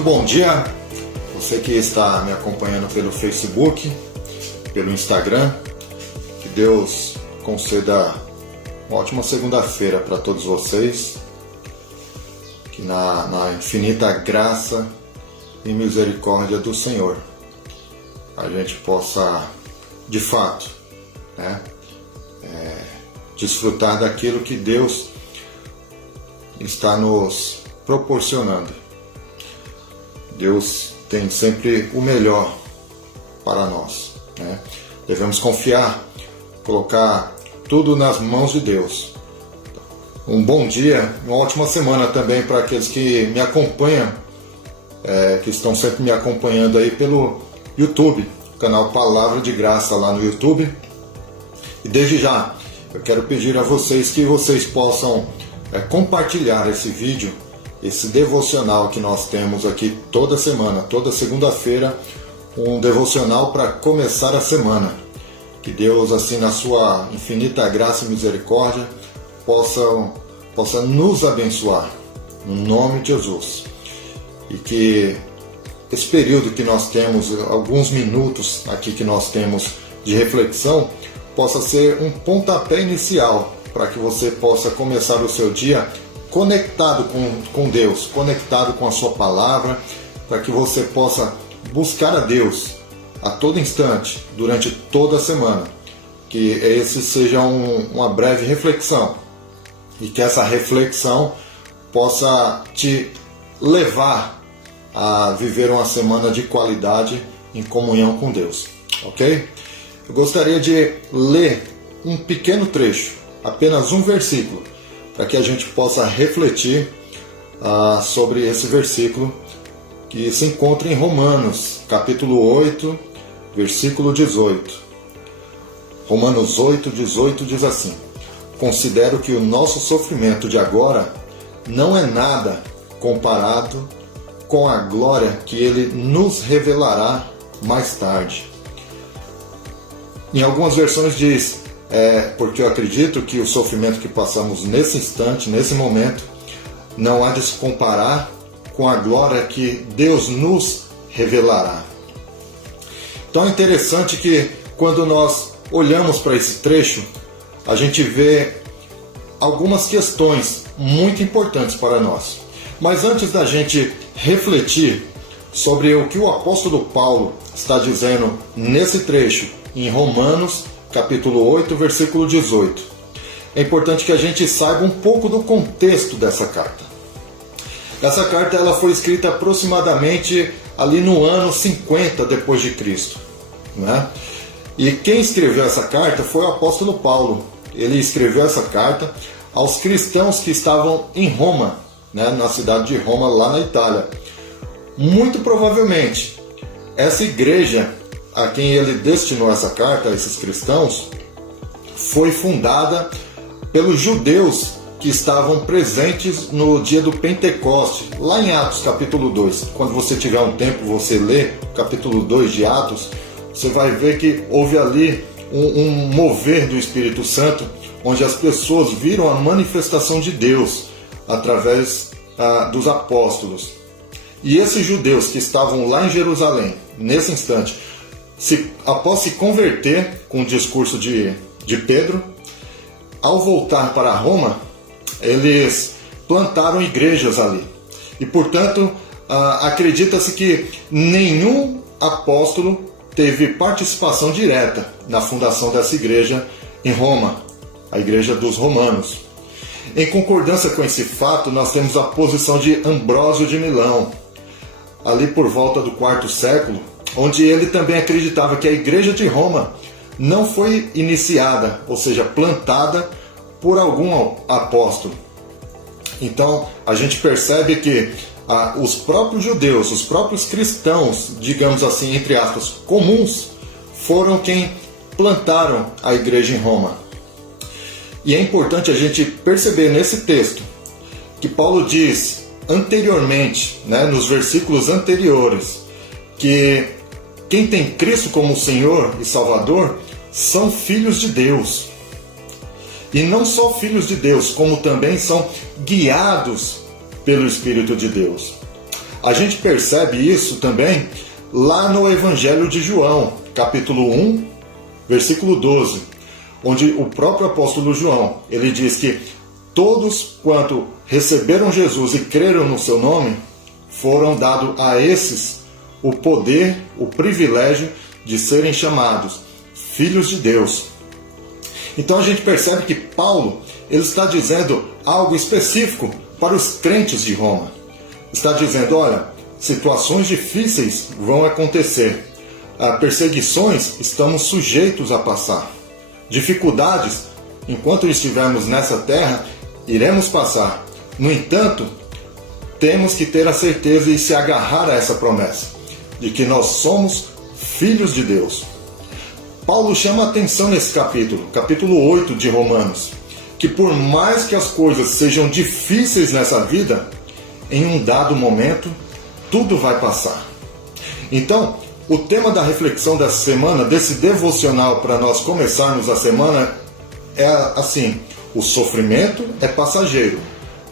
Muito bom dia, você que está me acompanhando pelo Facebook, pelo Instagram. Que Deus conceda uma ótima segunda-feira para todos vocês. Que na infinita graça e misericórdia do Senhor a gente possa, de fato, desfrutar daquilo que Deus está nos proporcionando. Deus tem sempre o melhor para nós, Devemos confiar, colocar tudo nas mãos de Deus. Um bom dia, uma ótima semana também para aqueles que me acompanham, que estão sempre me acompanhando aí pelo YouTube, canal Palavra de Graça lá no YouTube. E desde já, eu quero pedir a vocês que vocês possam compartilhar esse vídeo, esse devocional que nós temos aqui toda semana, toda segunda-feira, um devocional para começar a semana. Que Deus, assim, na sua infinita graça e misericórdia, possa nos abençoar, no nome de Jesus. E que esse período que nós temos, alguns minutos aqui que nós temos de reflexão, possa ser um pontapé inicial para que você possa começar o seu dia conectado com Deus, conectado com a sua palavra, para que você possa buscar a Deus a todo instante, durante toda a semana. Que esse seja uma breve reflexão e que essa reflexão possa te levar a viver uma semana de qualidade em comunhão com Deus, ok? Eu gostaria de ler um pequeno trecho, apenas um versículo, para que a gente possa refletir sobre esse versículo que se encontra em Romanos, capítulo 8, versículo 18. Romanos 8, 18 diz assim: considero que o nosso sofrimento de agora não é nada comparado com a glória que Ele nos revelará mais tarde. Em algumas versões diz, porque eu acredito que o sofrimento que passamos nesse instante, nesse momento, não há de se comparar com a glória que Deus nos revelará. Então é interessante que quando nós olhamos para esse trecho, a gente vê algumas questões muito importantes para nós. Mas antes da gente refletir sobre o que o apóstolo Paulo está dizendo nesse trecho, em Romanos, capítulo 8, versículo 18, é importante que a gente saiba um pouco do contexto dessa carta. Essa carta ela foi escrita aproximadamente ali no ano 50 depois de Cristo, E quem escreveu essa carta foi o apóstolo Paulo. Ele escreveu essa carta aos cristãos que estavam em Roma, na cidade de Roma, lá na Itália. Muito provavelmente, essa igreja a quem ele destinou essa carta, a esses cristãos, foi fundada pelos judeus que estavam presentes no dia do Pentecoste, lá em Atos capítulo 2. Quando você tiver um tempo, você lê o capítulo 2 de Atos, você vai ver que houve ali um mover do Espírito Santo, onde as pessoas viram a manifestação de Deus através dos apóstolos. E esses judeus que estavam lá em Jerusalém, nesse instante, após se converter com o discurso de Pedro, ao voltar para Roma, eles plantaram igrejas ali. E, portanto, acredita-se que nenhum apóstolo teve participação direta na fundação dessa igreja em Roma, a igreja dos romanos. Em concordância com esse fato, nós temos a posição de Ambrósio de Milão, ali por volta do quarto século, onde ele também acreditava que a igreja de Roma não foi iniciada, ou seja, plantada por algum apóstolo. Então, a gente percebe que os próprios judeus, os próprios cristãos, digamos assim, entre aspas, comuns, foram quem plantaram a igreja em Roma. E é importante a gente perceber nesse texto que Paulo diz anteriormente, nos versículos anteriores, que quem tem Cristo como Senhor e Salvador são filhos de Deus. E não só filhos de Deus, como também são guiados pelo Espírito de Deus. A gente percebe isso também lá no Evangelho de João, capítulo 1, versículo 12, onde o próprio apóstolo João, ele diz que todos quanto receberam Jesus e creram no seu nome, foram dados a esses o poder, o privilégio de serem chamados filhos de Deus. Então a gente percebe que Paulo, ele está dizendo algo específico para os crentes de Roma. Está dizendo, olha, situações difíceis vão acontecer, perseguições estamos sujeitos a passar, dificuldades, enquanto estivermos nessa terra, iremos passar. No entanto, temos que ter a certeza e se agarrar a essa promessa, de que nós somos filhos de Deus. Paulo chama a atenção nesse capítulo 8 de Romanos, que por mais que as coisas sejam difíceis nessa vida, em um dado momento, tudo vai passar. Então, o tema da reflexão dessa semana, desse devocional para nós começarmos a semana, é assim: o sofrimento é passageiro,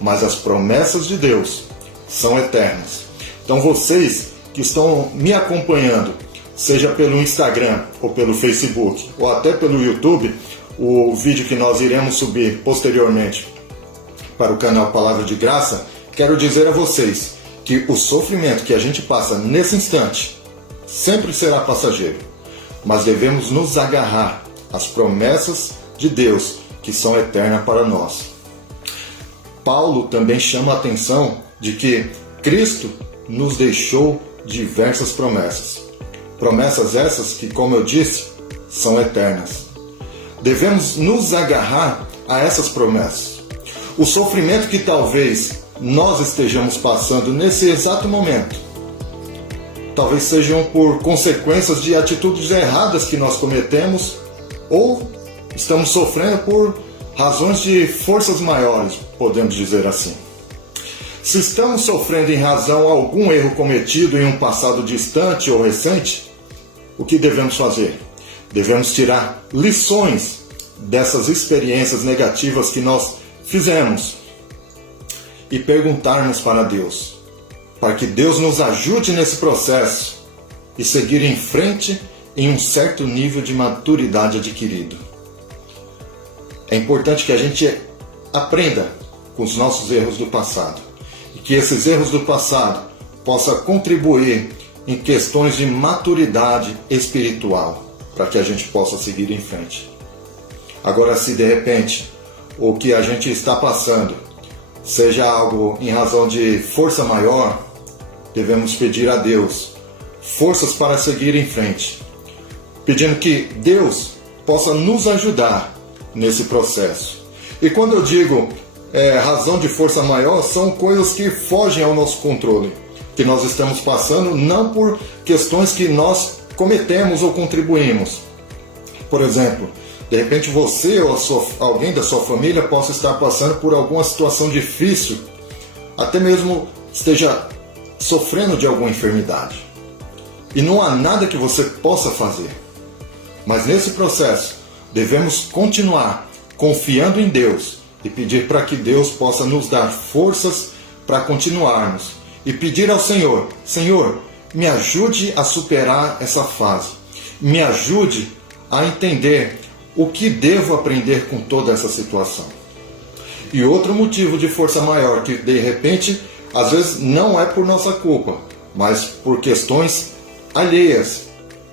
mas as promessas de Deus são eternas. Então vocês que estão me acompanhando, seja pelo Instagram ou pelo Facebook, ou até pelo YouTube, o vídeo que nós iremos subir posteriormente para o canal Palavra de Graça, quero dizer a vocês que o sofrimento que a gente passa nesse instante sempre será passageiro, mas devemos nos agarrar às promessas de Deus que são eternas para nós. Paulo também chama a atenção de que Cristo nos deixou diversas promessas. Promessas essas que, como eu disse, são eternas. Devemos nos agarrar a essas promessas. O sofrimento que talvez nós estejamos passando nesse exato momento, talvez sejam por consequências de atitudes erradas que nós cometemos, ou estamos sofrendo por razões de forças maiores, podemos dizer assim. Se estamos sofrendo em razão a algum erro cometido em um passado distante ou recente, o que devemos fazer? Devemos tirar lições dessas experiências negativas que nós fizemos e perguntarmos para Deus, para que Deus nos ajude nesse processo e seguir em frente em um certo nível de maturidade adquirido. É importante que a gente aprenda com os nossos erros do passado e que esses erros do passado possam contribuir em questões de maturidade espiritual para que a gente possa seguir em frente. Agora, se de repente o que a gente está passando seja algo em razão de força maior, devemos pedir a Deus forças para seguir em frente, pedindo que Deus possa nos ajudar nesse processo. E quando eu digo razão de força maior, são coisas que fogem ao nosso controle, que nós estamos passando não por questões que nós cometemos ou contribuímos. Por exemplo, de repente você ou alguém da sua família possa estar passando por alguma situação difícil, até mesmo esteja sofrendo de alguma enfermidade. E não há nada que você possa fazer. Mas nesse processo, devemos continuar confiando em Deus e pedir para que Deus possa nos dar forças para continuarmos. E pedir ao Senhor, Senhor, me ajude a superar essa fase. Me ajude a entender o que devo aprender com toda essa situação. E outro motivo de força maior, que de repente, às vezes não é por nossa culpa, mas por questões alheias.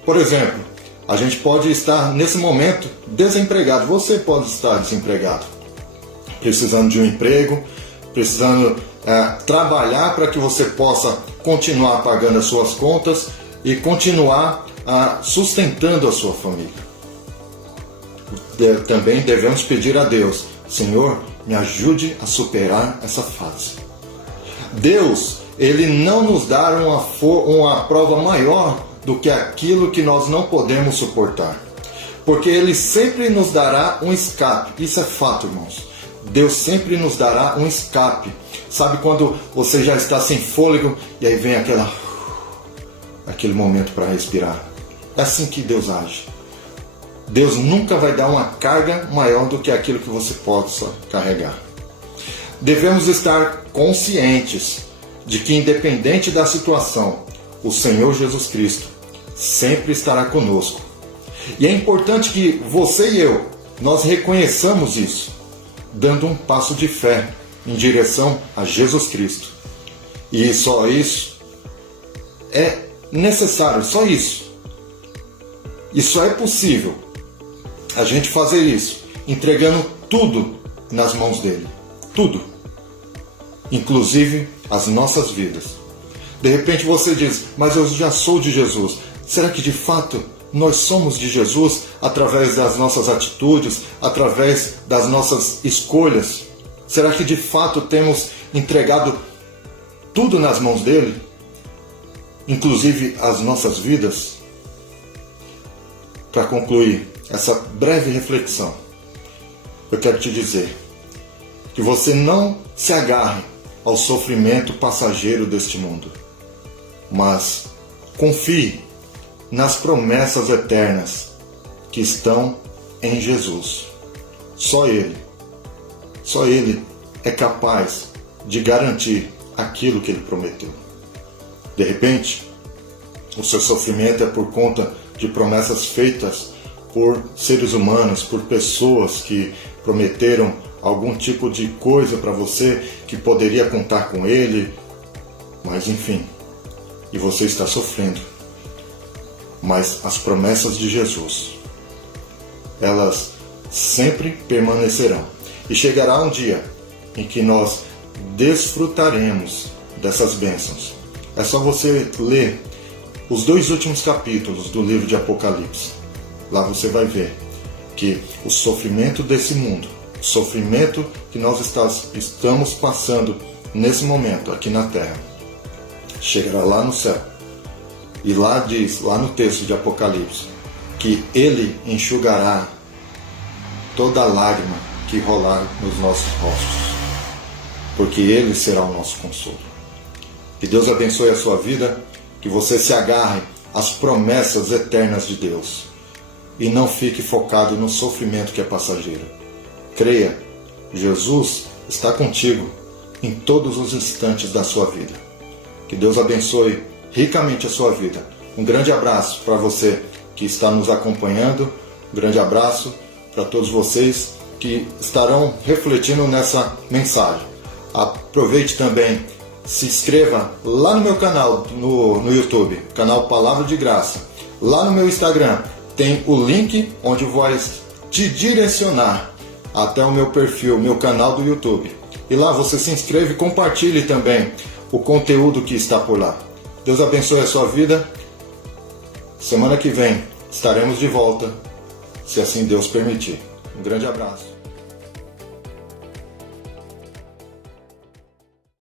Por exemplo, a gente pode estar nesse momento desempregado. Você pode estar desempregado, precisando de um emprego, precisando trabalhar para que você possa continuar pagando as suas contas e continuar sustentando a sua família. Também devemos pedir a Deus, Senhor, me ajude a superar essa fase. Deus, Ele não nos dá uma prova maior do que aquilo que nós não podemos suportar, porque Ele sempre nos dará um escape. Isso é fato, irmãos. Deus sempre nos dará um escape. Sabe quando você já está sem fôlego e aí vem aquele momento para respirar? É assim que Deus age. Deus nunca vai dar uma carga maior do que aquilo que você possa carregar. Devemos estar conscientes de que, independente da situação, o Senhor Jesus Cristo sempre estará conosco. E é importante que você e eu, nós reconheçamos isso, dando um passo de fé em direção a Jesus Cristo. E só isso é necessário, só isso. E só é possível a gente fazer isso, entregando tudo nas mãos dele. Tudo. Inclusive as nossas vidas. De repente você diz, mas eu já sou de Jesus. Será que de fato nós somos de Jesus através das nossas atitudes, através das nossas escolhas? Será que de fato temos entregado tudo nas mãos dele? Inclusive as nossas vidas? Para concluir essa breve reflexão, eu quero te dizer que você não se agarre ao sofrimento passageiro deste mundo, mas confie nas promessas eternas que estão em Jesus. Só Ele é capaz de garantir aquilo que Ele prometeu. De repente, o seu sofrimento é por conta de promessas feitas por seres humanos, por pessoas que prometeram algum tipo de coisa para você que poderia contar com Ele, mas enfim, e você está sofrendo. Mas as promessas de Jesus, elas sempre permanecerão. E chegará um dia em que nós desfrutaremos dessas bênçãos. É só você ler os 2 últimos capítulos do livro de Apocalipse. Lá você vai ver que o sofrimento desse mundo, o sofrimento que nós estamos passando nesse momento aqui na Terra, chegará lá no céu. E lá diz, lá no texto de Apocalipse, que Ele enxugará toda a lágrima que rolar nos nossos rostos, porque Ele será o nosso consolo. Que Deus abençoe a sua vida, que você se agarre às promessas eternas de Deus e não fique focado no sofrimento que é passageiro. Creia, Jesus está contigo em todos os instantes da sua vida. Que Deus abençoe ricamente a sua vida. Um grande abraço para você que está nos acompanhando, um grande abraço para todos vocês que estarão refletindo nessa mensagem. Aproveite também, se inscreva lá no meu canal no YouTube, canal Palavra de Graça. Lá no meu Instagram tem o link onde vai te direcionar até o meu perfil, meu canal do YouTube. E lá você se inscreve e compartilhe também o conteúdo que está por lá. Deus abençoe a sua vida. Semana que vem estaremos de volta, se assim Deus permitir. Um grande abraço.